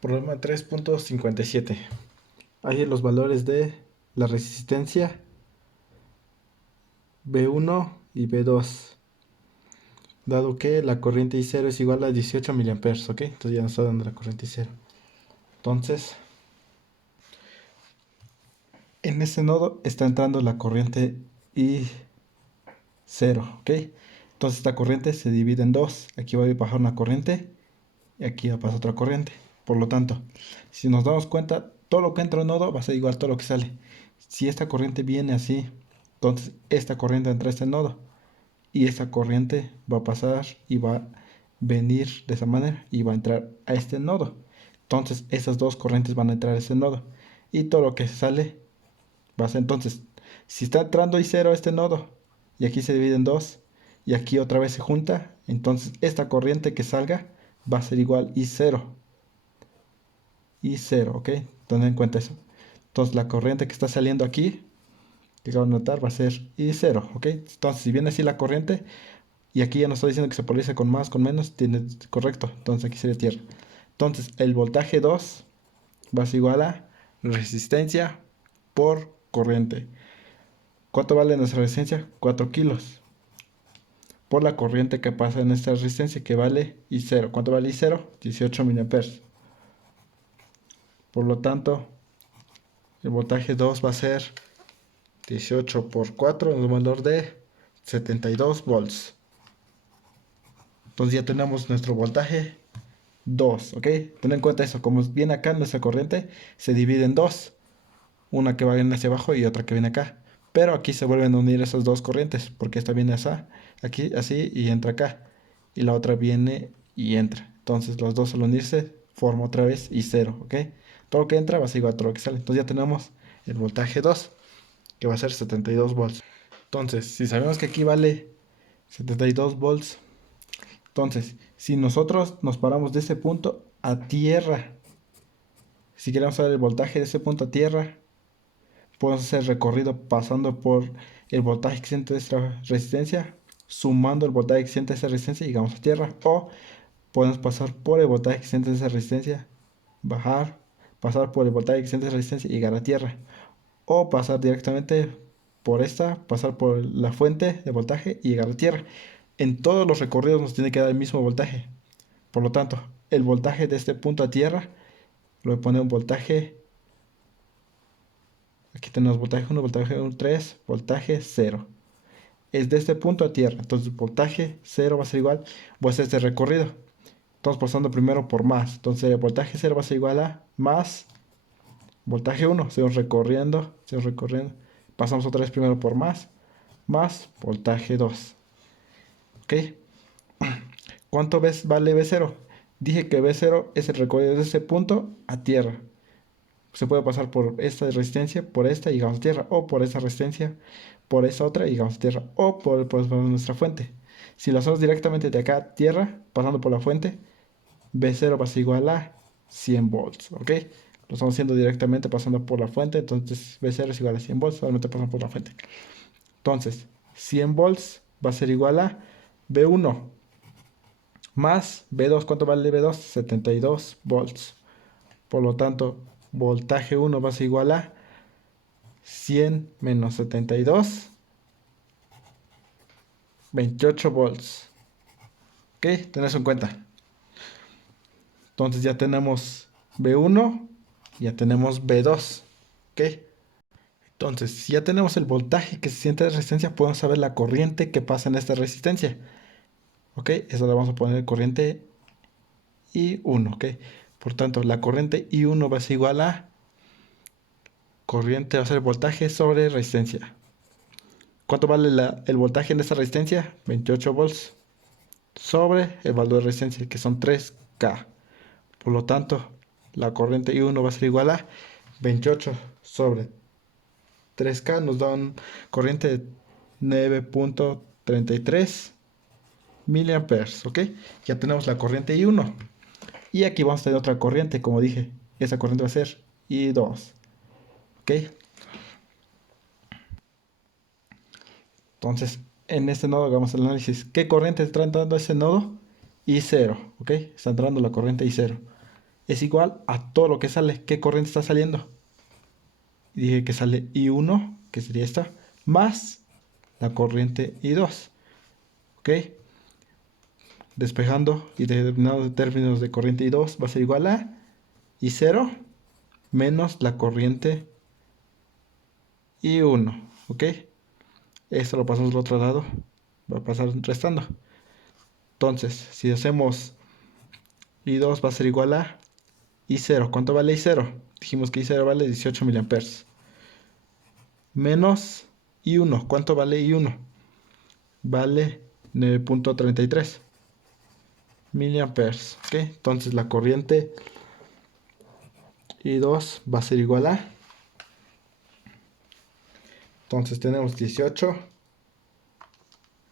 Problema 3.57. Hay los valores de la resistencia B1 y B2. Dado que la corriente I0 es igual a 18 miliamperes, ¿ok? Entonces ya nos está dando la corriente I0. Entonces, en ese nodo está entrando la corriente I0, ¿ok? Entonces esta corriente se divide en dos. Aquí va a bajar una corriente y aquí va a pasar otra corriente. Por lo tanto, si nos damos cuenta, todo lo que entra en nodo va a ser igual a todo lo que sale. Si esta corriente viene así, entonces esta corriente entra a este nodo y esta corriente va a pasar y va a venir de esa manera y va a entrar a este nodo. Entonces esas dos corrientes van a entrar a este nodo y todo lo que sale va a ser entonces, si está entrando I0 a este nodo y aquí se divide en dos y aquí otra vez se junta, entonces esta corriente que salga va a ser igual I0. I0, ¿ok? Tened en cuenta eso. Entonces la corriente que está saliendo aquí, que acabo de notar, va a ser I0, ¿ok? Entonces si viene así la corriente, y aquí ya nos está diciendo que se polariza con más, con menos, tiene correcto. Entonces aquí sería tierra. Entonces el voltaje 2 va a ser igual a resistencia por corriente. ¿Cuánto vale nuestra resistencia? 4 kilos. Por la corriente que pasa en esta resistencia, que vale I0. ¿Cuánto vale I0? 18 miliamperes. Por lo tanto, el voltaje 2 va a ser 18 por 4, un valor de 72 volts. Entonces ya tenemos nuestro voltaje 2, ¿ok? Ten en cuenta eso, como viene acá nuestra corriente, se divide en dos. Una que va en hacia abajo y otra que viene acá. Pero aquí se vuelven a unir esas dos corrientes, porque esta viene aquí, así, y entra acá. Y la otra viene y entra. Entonces los dos al unirse forma otra vez y cero, ¿ok? Todo lo que entra va a ser igual a todo lo que sale. Entonces ya tenemos el voltaje 2, que va a ser 72 volts. Entonces, si sabemos que aquí vale 72 volts, entonces, si nosotros nos paramos de este punto a tierra, si queremos saber el voltaje de ese punto a tierra, podemos hacer el recorrido pasando por el voltaje que siente esta resistencia, sumando el voltaje que siente esa resistencia y llegamos a tierra. O podemos pasar por el voltaje que siente esa resistencia, bajar, pasar por el voltaje que siente esa resistencia y llegar a tierra. O pasar directamente por esta, pasar por la fuente de voltaje y llegar a tierra. En todos los recorridos nos tiene que dar el mismo voltaje. Por lo tanto, el voltaje de este punto a tierra lo voy a poner un voltaje. Aquí tenemos voltaje 1, voltaje 1, 3, voltaje 0. Es de este punto a tierra. Entonces, voltaje 0 va a ser igual. Voy a hacer este recorrido. Estamos pasando primero por más. Entonces, el voltaje 0 va a ser igual a más voltaje 1. Seguimos recorriendo, seguimos recorriendo. Pasamos otra vez primero por más voltaje 2. ¿Ok? ¿Cuánto vale B0? Dije que B0 es el recorrido de ese punto a tierra. Se puede pasar por esta resistencia, por esta y llegamos a tierra, o por esa resistencia, por esa otra y llegamos a tierra, o por nuestra fuente. Si lo hacemos directamente de acá a tierra, pasando por la fuente, B0 va a ser igual a 100 volts, ¿ok? Lo estamos haciendo directamente pasando por la fuente, entonces B0 es igual a 100 volts, solamente pasando por la fuente. Entonces, 100 volts va a ser igual a B1 más B2. ¿Cuánto vale B2? 72 volts. Por lo tanto, voltaje 1 va a ser igual a 100 menos 72, 28 volts. ¿Ok? Ten eso en cuenta. Entonces ya tenemos B1, ya tenemos B2. ¿Ok? Entonces, si ya tenemos el voltaje que se siente de resistencia, podemos saber la corriente que pasa en esta resistencia. ¿Ok? Eso le vamos a poner corriente I1. ¿Ok? Por tanto, la corriente I1 va a ser igual a corriente, va a ser voltaje sobre resistencia. ¿Cuánto vale el voltaje en esta resistencia? 28 volts sobre el valor de resistencia, que son 3K. Por lo tanto, la corriente I1 va a ser igual a 28 sobre 3K. Nos da una corriente de 9.33 miliamperes, ¿ok? Ya tenemos la corriente I1. Y aquí vamos a tener otra corriente, como dije. Esa corriente va a ser I2, ¿ok? Entonces, en este nodo hagamos el análisis. ¿Qué corriente está entrando a ese nodo? I0, ¿ok? Está entrando la corriente I0. es igual a todo lo que sale. ¿Qué corriente está saliendo? Y dije que sale I1, que sería esta, más la corriente I2. ¿Ok? Despejando y determinando términos de corriente I2 va a ser igual a I0 menos la corriente I1. ¿Ok? Esto lo pasamos al otro lado. Va a pasar restando. Entonces, si hacemos I2 va a ser igual a I0. ¿Cuánto vale I0? Dijimos que I0 vale 18 miliamperes. Menos I1. ¿Cuánto vale I1? Vale 9.33 miliamperes. ¿Ok? Entonces la corriente I2 va a ser igual a... Entonces tenemos 18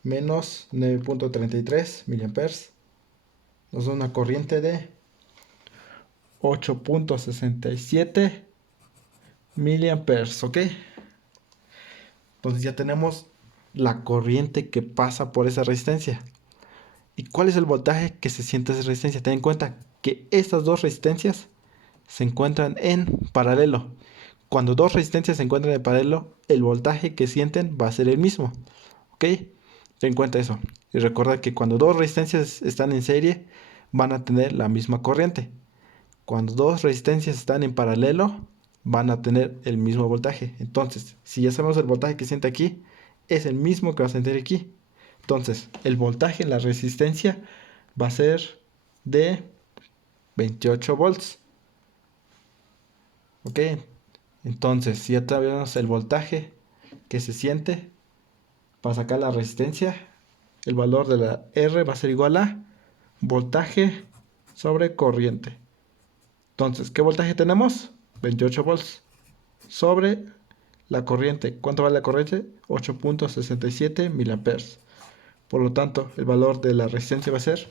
menos 9.33 miliamperes. Nos da una corriente de 8.67 miliamperes. ¿Ok? Entonces ya tenemos la corriente que pasa por esa resistencia. ¿Y cuál es el voltaje que se siente esa resistencia? Ten en cuenta que estas dos resistencias se encuentran en paralelo. Cuando dos resistencias se encuentran en paralelo, el voltaje que sienten va a ser el mismo. ¿Ok? Ten en cuenta eso. Y recuerda que cuando dos resistencias están en serie, van a tener la misma corriente. Cuando dos resistencias están en paralelo, van a tener el mismo voltaje. Entonces, si ya sabemos el voltaje que siente aquí, es el mismo que va a sentir aquí. Entonces, el voltaje en la resistencia va a ser de 28 volts. ¿Ok? Entonces, si ya sabemos el voltaje que se siente para sacar la resistencia, el valor de la R va a ser igual a voltaje sobre corriente. Entonces, ¿qué voltaje tenemos? 28 volts sobre la corriente. ¿Cuánto vale la corriente? 8.67 miliamperes. Por lo tanto, el valor de la resistencia va a ser,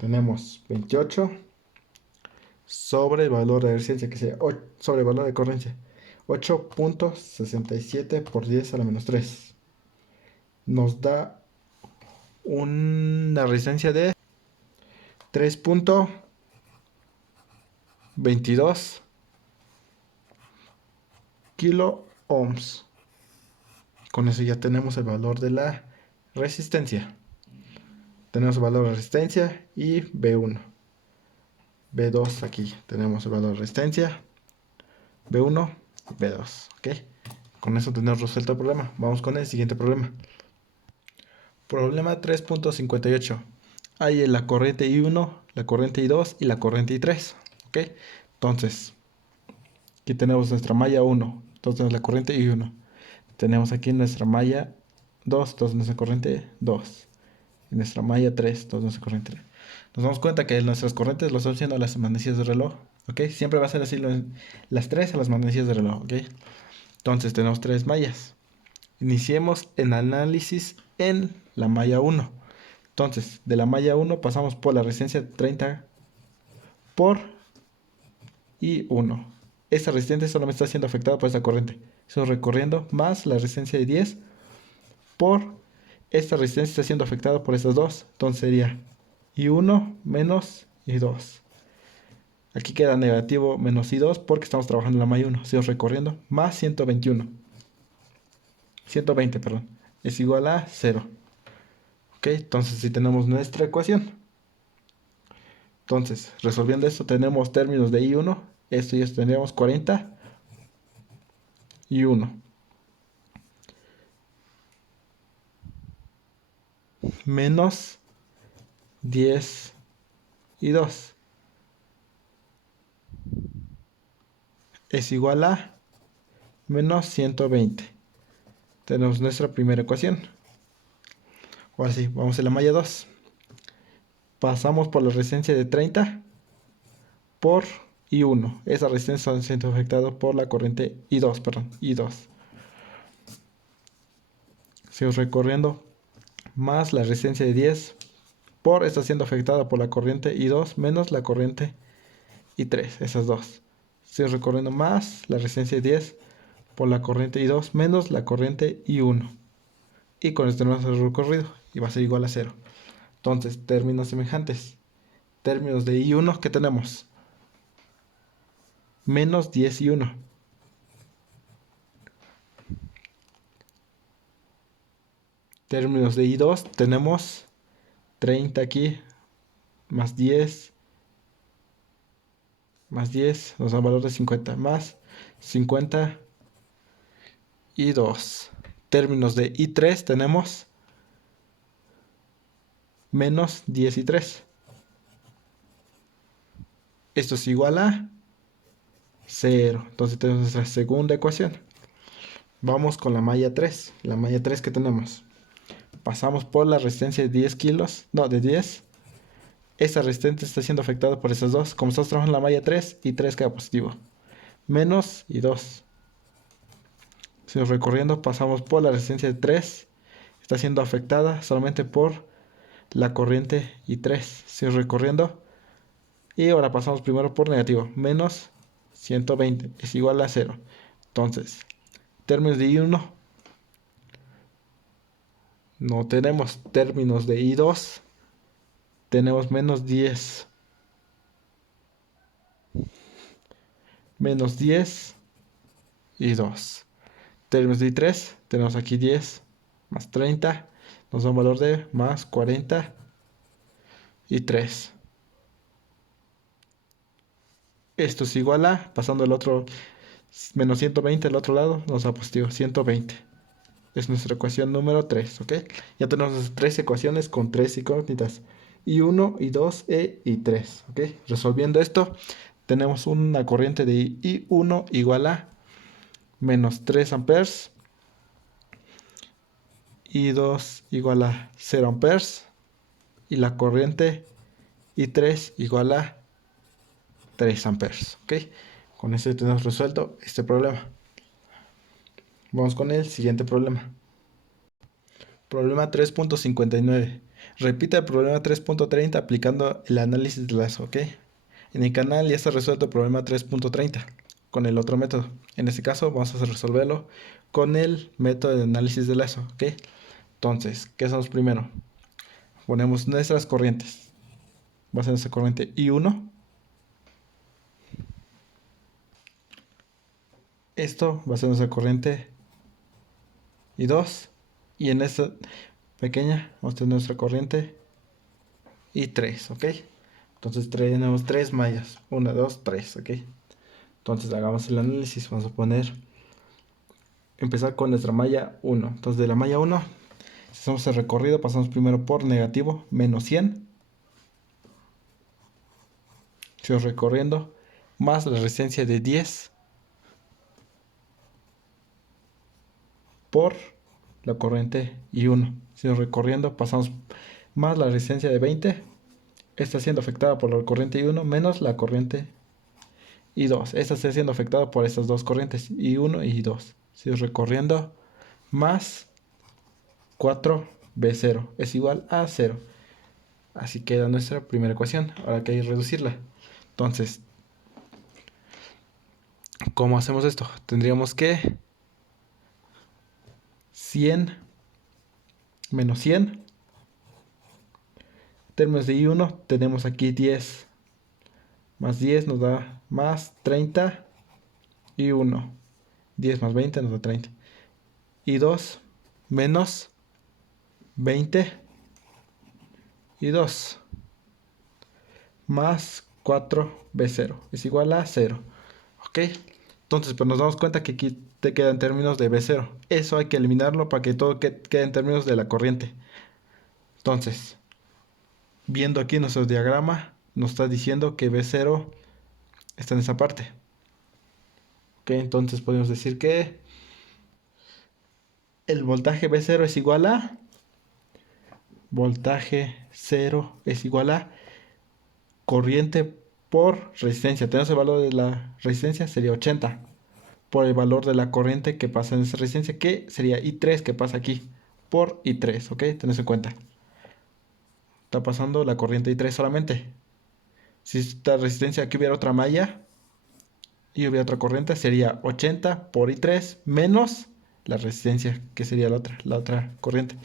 tenemos 28 sobre el valor de resistencia, que sea sobre el valor de corriente, 8.67 por 10 a la menos 3. Nos da una resistencia de 3.22 kilo ohms. Con eso ya tenemos el valor de la resistencia. Tenemos el valor de resistencia y B1. B2 aquí tenemos el valor de resistencia. B1 y B2. ¿Ok? Con eso tenemos resuelto el problema. Vamos con el siguiente problema. Problema 3.58. Hay la corriente I1, la corriente I2 y la corriente I3. ¿Ok? Entonces, aquí tenemos nuestra malla 1. Entonces la corriente I1. Tenemos aquí nuestra malla 2. Entonces nuestra corriente 2. Y nuestra malla 3. Entonces nuestra corriente 3. Nos damos cuenta que nuestras corrientes lo están haciendo las manecillas del reloj. ¿Ok? Siempre va a ser así las 3 a las manecillas del reloj. ¿Ok? Entonces tenemos 3 mallas. Iniciemos el análisis en la malla 1. Entonces, de la malla 1 pasamos por la resistencia 30 por I1. Esta resistencia solamente está siendo afectada por esta corriente. Eso recorriendo más la resistencia de 10 por esta resistencia está siendo afectada por estas dos. Entonces sería I1 menos I2. Aquí queda negativo menos I2 porque estamos trabajando en la malla 1. Sigo recorriendo más 120, perdón. Es igual a 0. Ok, entonces si tenemos nuestra ecuación. Entonces, resolviendo esto, tenemos términos de I1. Esto y esto tendríamos 40 y 1. Menos 10 y 2. Es igual a menos 120. Tenemos nuestra primera ecuación. Ahora sí, vamos a la malla 2. Pasamos por la resistencia de 30 por I1. Esa resistencia está siendo afectada por la corriente I2, perdón, I2. Sigo recorriendo más la resistencia de 10 por está siendo afectada por la corriente I2 menos la corriente I3, esas dos. Sigo recorriendo más la resistencia de 10 por la corriente I2 menos la corriente I1. Y con esto tenemos el recorrido y va a ser igual a 0. Entonces, términos semejantes. Términos de I1 que tenemos. menos 10 y 1. Términos de I2 tenemos 30 aquí, más 10 nos da un valor de 50, más 50 y 2. Términos de I3 tenemos menos 10 y 3. Esto es igual a 0. Entonces tenemos nuestra segunda ecuación. Vamos con la malla 3. La malla 3 que tenemos. Pasamos por la resistencia de 10 kilos. No, de 10. Esta resistencia está siendo afectada por esas dos. Como estamos trabajando en la malla 3, y 3 queda positivo. Menos y 2. Seguimos recorriendo, pasamos por la resistencia de 3. Está siendo afectada solamente por la corriente I3. Seguimos recorriendo. Y ahora pasamos primero por negativo. Menos 120 es igual a 0. Entonces, términos de I1. No tenemos términos de I2. Tenemos menos 10. Menos 10 y 2. Términos de I3. Tenemos aquí 10 más 30. Nos da un valor de más 40 y 3. Esto es igual a, pasando el otro, menos 120 al otro lado, nos da positivo 120. Es nuestra ecuación número 3, ¿ok? Ya tenemos 3 ecuaciones con 3 incógnitas. I1, I2 e I3, ¿ok? Resolviendo esto, tenemos una corriente de I1 igual a menos 3 amperes. I2 igual a 0 amperes. Y la corriente I3 igual a 3 amperes, ¿ok? Con eso tenemos resuelto este problema. Vamos con el siguiente problema. Problema 3.59. Repite el problema 3.30 aplicando el análisis de lazo, ¿ok? En el canal ya está resuelto el problema 3.30 con el otro método. En este caso vamos a resolverlo con el método de análisis de lazo, ¿ok? Entonces, ¿qué hacemos primero? Ponemos nuestras corrientes. Va a ser nuestra corriente I1. Esto va a ser nuestra corriente I2. Y en esta pequeña vamos a tener nuestra corriente I3, ¿ok? Entonces tenemos 3 mallas. 1, 2, 3, ¿ok? Entonces hagamos el análisis. Vamos a empezar con nuestra malla 1. Entonces de la malla 1, si hacemos el recorrido, pasamos primero por negativo, menos 100. Sigo recorriendo, más la resistencia de 10 por la corriente I1. Sigo recorriendo, pasamos más la resistencia de 20. Está siendo afectada por la corriente I1 menos la corriente I2. Esta está siendo afectada por estas dos corrientes, I1 y I2. Sigo recorriendo, más 4B0 es igual a 0. Así queda nuestra primera ecuación. Ahora hay que reducirla. Entonces, ¿cómo hacemos esto? Tendríamos que 100 menos 100. En términos de I1 tenemos aquí 10. Más 10 nos da más 30 y 1. 10 más 20 nos da 30. Y 2 menos 20 y 2 más 4B0 es igual a 0. ¿Ok? Entonces, pues nos damos cuenta que aquí te queda en términos de B0. Eso hay que eliminarlo para que todo quede en términos de la corriente. Entonces, viendo aquí nuestro diagrama, nos está diciendo que B0 está en esa parte. Ok, entonces podemos decir que el voltaje B0 es igual a... Voltaje 0 es igual a corriente por resistencia. Tenemos el valor de la resistencia, sería 80. Por el valor de la corriente que pasa en esa resistencia, que sería I3 que pasa aquí. Por I3, ¿ok? Tenés en cuenta. Está pasando la corriente I3 solamente. Si esta resistencia aquí hubiera otra malla y hubiera otra corriente, sería 80 por I3 menos la resistencia, que sería la otra corriente.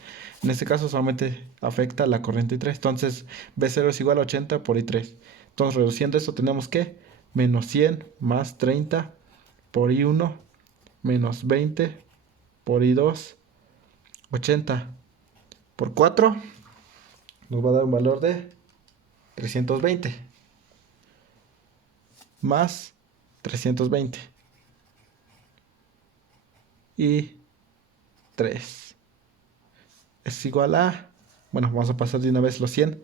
En este caso solamente afecta la corriente I3. Entonces B0 es igual a 80 por I3. Entonces reduciendo esto tenemos que menos 100 más 30 por I1 menos 20 por I2, 80 por 4 nos va a dar un valor de 320 más 320 y 3 es igual a, bueno, vamos a pasar de una vez los 100,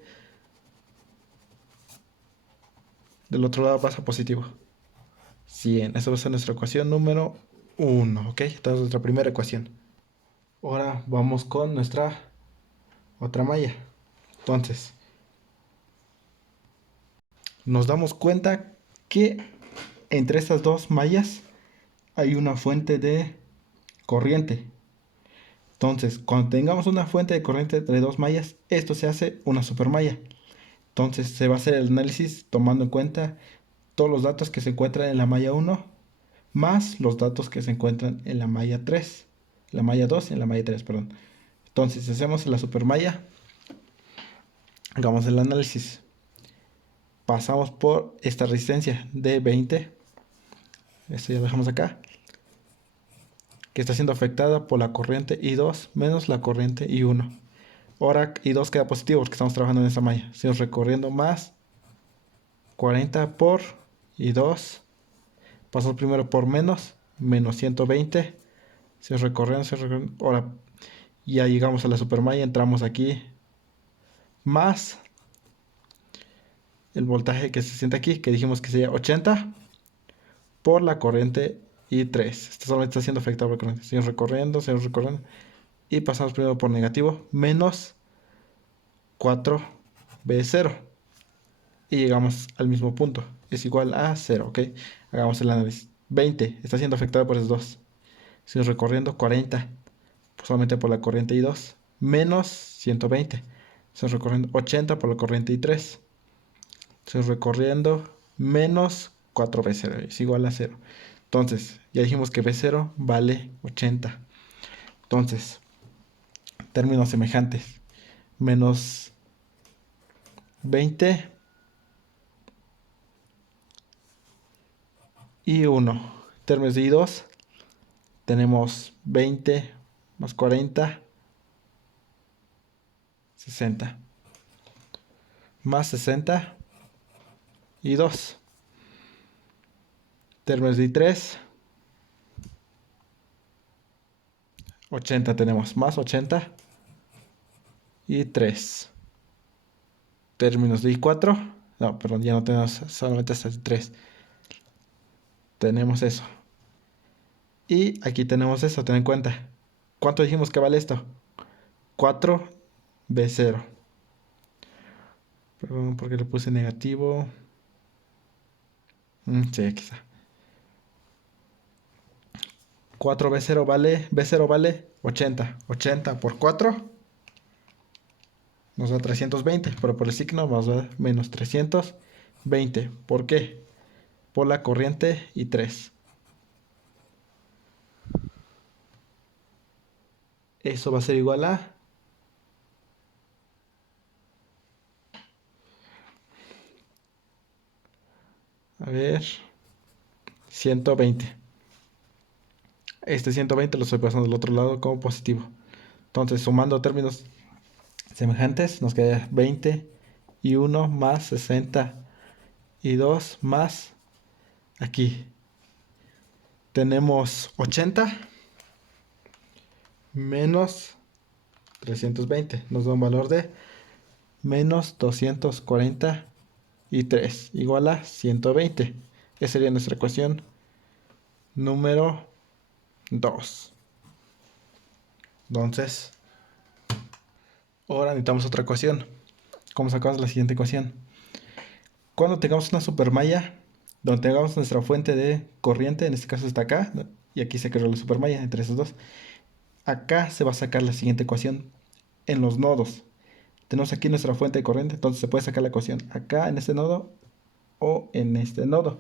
del otro lado pasa positivo, 100, esa va a ser nuestra ecuación número 1, ¿ok? Esta es nuestra primera ecuación. Ahora vamos con nuestra otra malla. Entonces, nos damos cuenta que entre estas dos mallas hay una fuente de corriente. Entonces, cuando tengamos una fuente de corriente entre dos mallas, esto se hace una supermalla. Entonces, se va a hacer el análisis tomando en cuenta todos los datos que se encuentran en la malla 1 más los datos que se encuentran en la malla 3, la malla 2 y en la malla 3, perdón. Entonces, si hacemos la supermalla, hagamos el análisis. Pasamos por esta resistencia de 20, esto ya lo dejamos acá, que está siendo afectada por la corriente I2 menos la corriente I1. Ahora I2 queda positivo porque estamos trabajando en esa malla. Seguimos recorriendo más 40 por I2. Pasamos primero por menos 120. Seguimos recorriendo. Ahora ya llegamos a la supermalla, entramos aquí. Más el voltaje que se siente aquí, que dijimos que sería 80 por la corriente I3. Esto solamente está siendo afectado por la corriente. Seguimos recorriendo. Y pasamos primero por negativo, menos 4B0. Y llegamos al mismo punto. Es igual a 0, ¿ok? Hagamos el análisis. 20 está siendo afectado por esos dos. Seguimos recorriendo 40, solamente por la corriente I2, menos 120. Seguimos recorriendo 80 por la corriente I3. Seguimos recorriendo menos 4B0, es igual a 0. Entonces, ya dijimos que B0 vale 80. Entonces, términos semejantes. Menos 20 y 1. Términos de I2 tenemos 20 más 40, 60. Más 60 y 2. Términos de I3, 80 tenemos, más 80 y 3. Términos de I4, no, perdón, ya no tenemos, solamente hasta el 3. Tenemos eso. Y aquí tenemos eso, ten en cuenta. ¿Cuánto dijimos que vale esto? 4B0. Perdón, porque le puse negativo. Sí, aquí está. 4B0 vale, B0 vale 80. 80 por 4 nos da 320, pero por el signo nos da menos 320. ¿Por qué? Por la corriente I3. Eso va a ser igual a ver, 120. Este 120 lo estoy pasando del otro lado como positivo. Entonces, sumando términos semejantes, nos queda 20 y 1 más 60 y 2 más aquí. Tenemos 80 menos 320. Nos da un valor de menos 243 igual a 120. Esa sería nuestra ecuación número 2. Entonces, ahora necesitamos otra ecuación. ¿Cómo sacamos la siguiente ecuación? Cuando tengamos una supermalla, donde tengamos nuestra fuente de corriente, en este caso está acá, y aquí se creó la supermalla entre esos dos. Acá se va a sacar la siguiente ecuación en los nodos. Tenemos aquí nuestra fuente de corriente, entonces se puede sacar la ecuación acá en este nodo o en este nodo.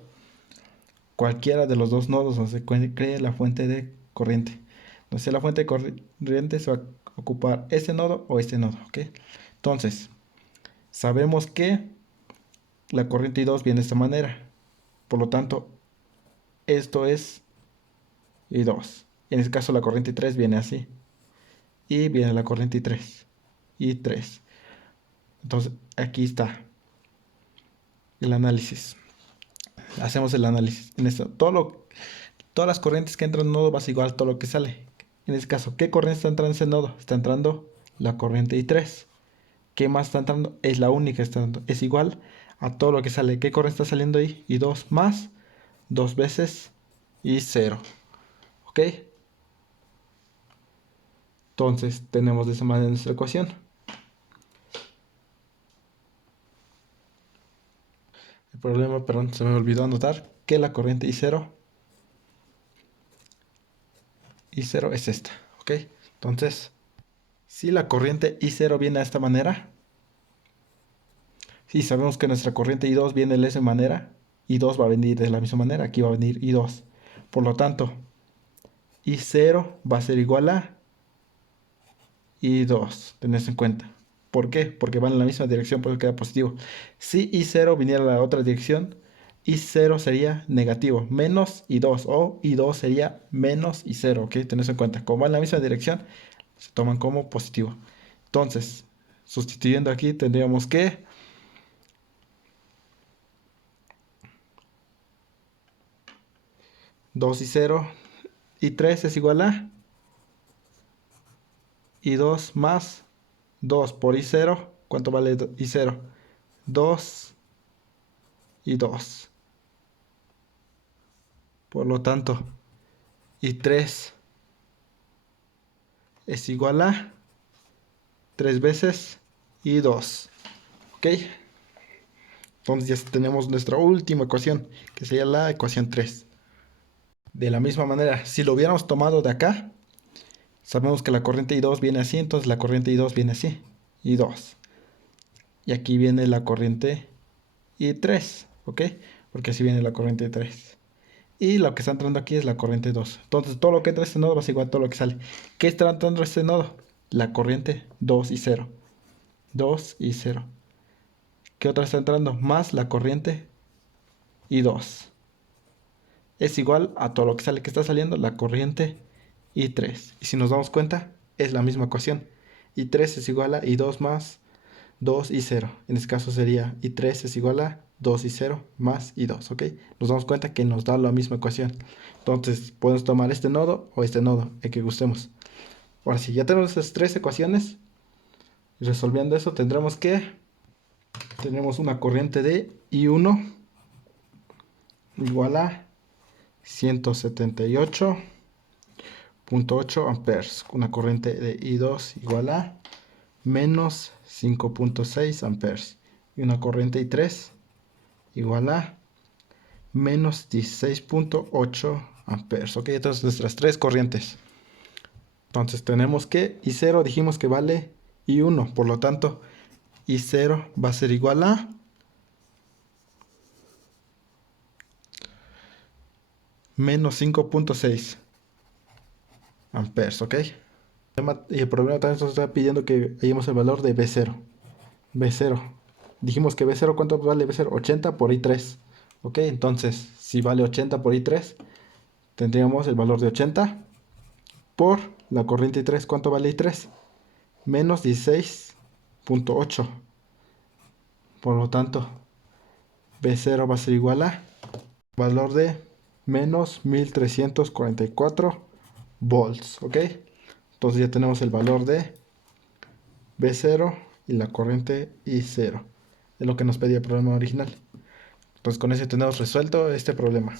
Cualquiera de los dos nodos donde se cree la fuente de corriente. Entonces la fuente de corriente se va a ocupar este nodo o este nodo, ¿ok? Entonces, sabemos que la corriente I2 viene de esta manera. Por lo tanto, esto es I2. En este caso la corriente I3 viene así. Y viene la corriente I3. I3. Entonces, aquí está el análisis. Hacemos el análisis. En esto, todas las corrientes que entran en un nodo va a ser igual a todo lo que sale. En este caso, ¿qué corriente está entrando en ese nodo? Está entrando la corriente I3. ¿Qué más está entrando? Es la única que está entrando. Es igual a todo lo que sale. ¿Qué corriente está saliendo ahí? I2 más 2 veces I0. ¿Ok? Entonces, tenemos de esa manera nuestra ecuación. El problema, perdón, se me olvidó anotar que la corriente I0 es esta. ¿Ok? Entonces, si la corriente I0 viene de esta manera, si sabemos que nuestra corriente I2 viene de esa manera, I2 va a venir de la misma manera, aquí va a venir I2. Por lo tanto, I0 va a ser igual a I2, tenés en cuenta. ¿Por qué? Porque van en la misma dirección, por eso queda positivo. Si I0 viniera a la otra dirección, I0 sería negativo, menos I2, o I2 sería menos I0, ¿ok? Tenés en cuenta, como van en la misma dirección, se toman como positivo. Entonces, sustituyendo aquí, tendríamos que 2 y 0 y 3 es igual a I2 más 2 por I0. ¿Cuánto vale I0? 2 y 2. Por lo tanto, I3 es igual a 3 veces I2. ¿Ok? Entonces ya tenemos nuestra última ecuación, que sería la ecuación 3. De la misma manera, si lo hubiéramos tomado de acá, sabemos que la corriente I2 viene así, entonces la corriente I2 viene así, I2. Y aquí viene la corriente I3, ¿ok? Porque así viene la corriente I3. Y lo que está entrando aquí es la corriente 2. Entonces todo lo que entra a este nodo va a ser igual a todo lo que sale. ¿Qué está entrando a este nodo? La corriente 2 y 0. 2 y 0. ¿Qué otra está entrando? Más la corriente I2. Es igual a todo lo que sale, que está saliendo la corriente I3. Y si nos damos cuenta, es la misma ecuación. I3 es igual a I2 más 2 y 0. En este caso sería I3 es igual a 2 y 0 más I2, ¿ok? Nos damos cuenta que nos da la misma ecuación. Entonces, podemos tomar este nodo o este nodo, el que gustemos. Ahora sí, ya tenemos estas tres ecuaciones. Y resolviendo eso, tenemos una corriente de I1 igual a 178.8 amperes. Una corriente de I2 igual a menos 5.6 amperes. Y una corriente I3 igual a menos 16.8 amperes. Ok, entonces nuestras tres corrientes. Entonces tenemos que I0 dijimos que vale I1. Por lo tanto, I0 va a ser igual a menos 5.6 amperes. Ok. Y el problema también nos está pidiendo que hallemos el valor de B0. B0. Dijimos que B0, ¿cuánto vale B0? 80 por I3. Ok, entonces si vale 80 por I3, tendríamos el valor de 80 por la corriente I3. ¿Cuánto vale I3? Menos 16.8. Por lo tanto, B0 va a ser igual a valor de menos 1344 volts. ¿Ok? Entonces ya tenemos el valor de B0 y la corriente I0. Es lo que nos pedía el problema original. Entonces con eso tenemos resuelto este problema.